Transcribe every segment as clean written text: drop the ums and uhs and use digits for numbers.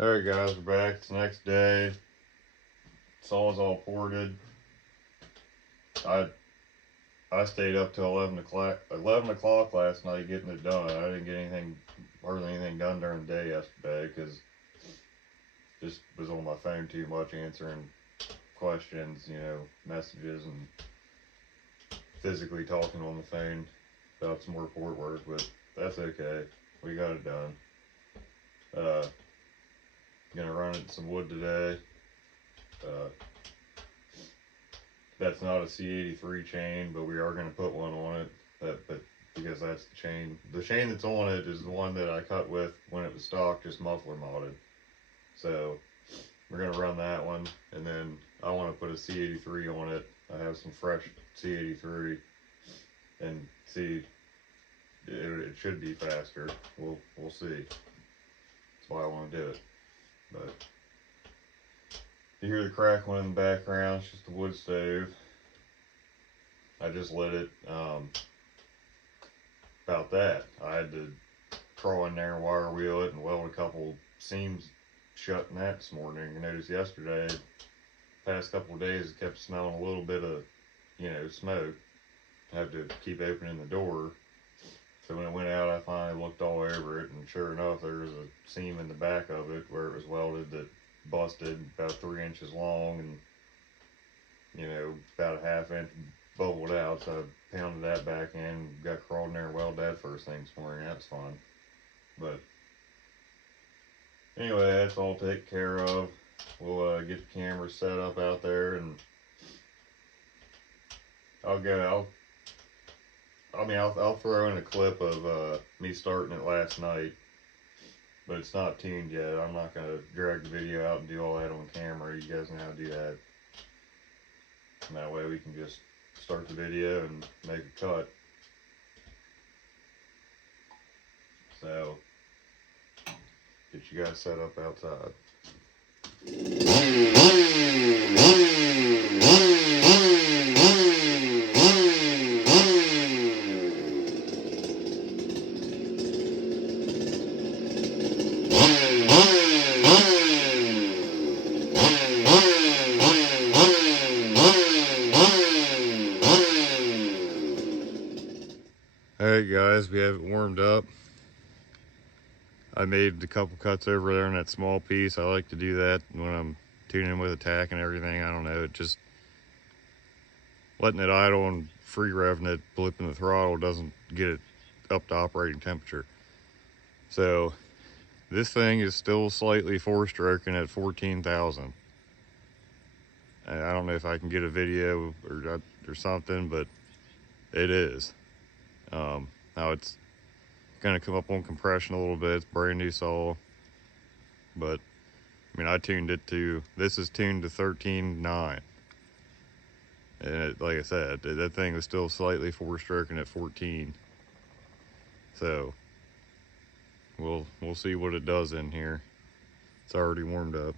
Alright guys, we're back. It's the next day. Saw's all ported. I I stayed up till 11 o'clock last night getting it done. I didn't get hardly anything done during the day yesterday because just was on my phone too much answering questions, messages, and physically talking on the phone about some report work, but that's okay. We got it done. Gonna run it in some wood today. That's not a C83 chain, but we are going to put one on it. But because that's the chain. The chain that's on it is the one that I cut with when it was stock, just muffler modded. So we're going to run that one, and then I want to put a C83 on it. I have some fresh C83, and see, it should be faster. We'll see. That's why I want to do it. But you hear the crackling in the background, it's just a wood stove. I just lit it. About that, I had to crawl in there and wire wheel it and weld a couple seams shut in that this morning. I noticed yesterday, past couple of days, it kept smelling a little bit of, smoke. I had to keep opening the door. So when it went out, I finally looked all over it, and sure enough, there was a seam in the back of it where it was welded that busted about 3 inches long, and about a ½ inch bubbled out. So I pounded that back in, got crawled in there and welded that first thing this morning. That's fun. But anyway, that's all taken care of. We'll get the camera set up out there, and I'll throw in a clip of me starting it last night, but it's not tuned yet. I'm not going to drag the video out and do all that on camera. You guys know how to do that. And that way we can just start the video and make a cut. So, get you guys set up outside. Alright guys, we have it warmed up. I made a couple cuts over there in that small piece. I like to do that when I'm tuning with attack and everything. I don't know, it just letting it idle and free revving it, blipping the throttle doesn't get it up to operating temperature. So this thing is still slightly four-stroking at 14,000. I don't know if I can get a video or something, but it is. Now it's gonna come up on compression a little bit. It's brand new saw, but I mean, I tuned it to, this is tuned to 13.9, and like I said, that thing was still slightly four-stroking at 14. So we'll see what it does in here. It's already warmed up.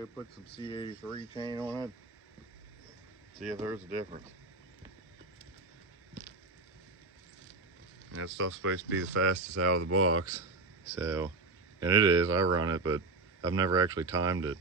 go put some C83 chain on it. See if there's a difference. And that stuff's supposed to be the fastest out of the box. So, and it is, I run it, but I've never actually timed it.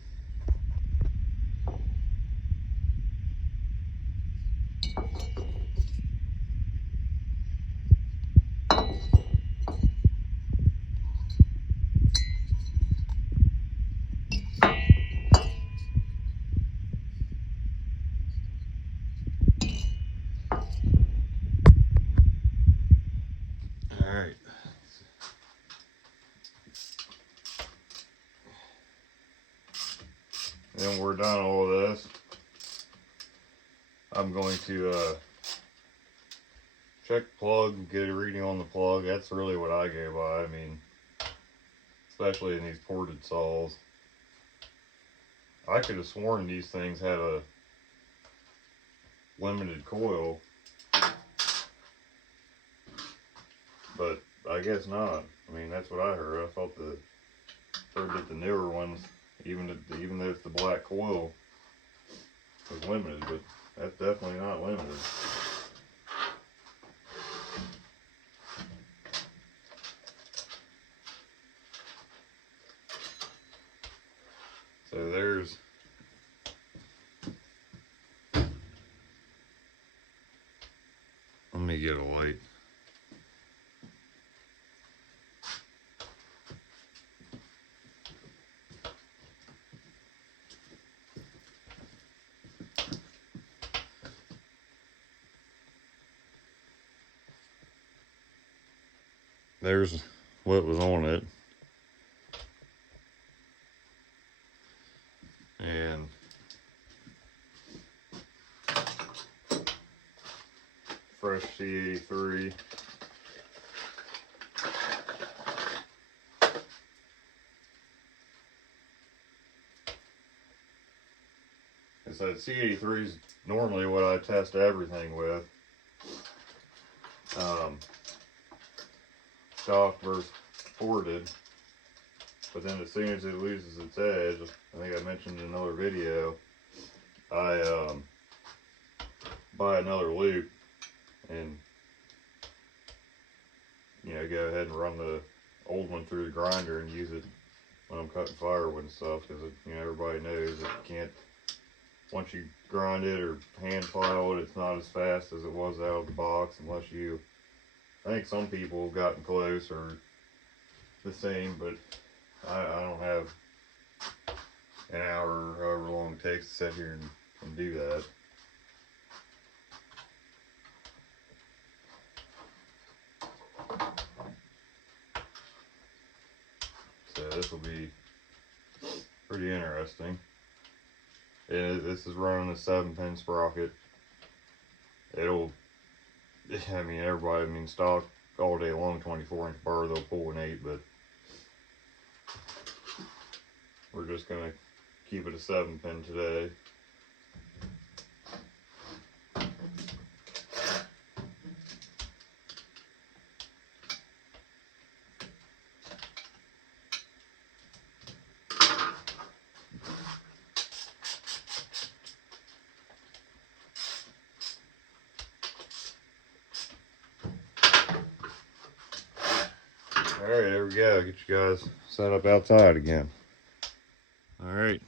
Alright. Then we're done all this. I'm going to check the plug and get a reading on the plug. That's really what I go by. I mean, especially in these ported saws. I could have sworn these things had a limited coil, but I guess not. I mean, that's what I heard. I heard that the newer ones, even though it's the black coil, was limited, but that's definitely not limited. So there's let me get a light. There's what was on it. And fresh C83. I said C83 is normally what I test everything with. Stock versus ported. But then as soon as it loses its edge, I think I mentioned in another video, I buy another loop and, you know, go ahead and run the old one through the grinder and use it when I'm cutting firewood and stuff, because, you know, everybody knows that you can't, once you grind it or hand file it, it's not as fast as it was out of the box unless you, I think some people have gotten close or the same, but I don't have an hour or however long it takes to sit here and do that. So this will be pretty interesting. This is running a 7-pin sprocket. It'll, I mean, everybody, I mean, stock all day long 24-inch bar, they'll pull an 8, but we're just gonna keep it a 7-pin today. Alright, there we go. Get you guys set up outside again. Alright.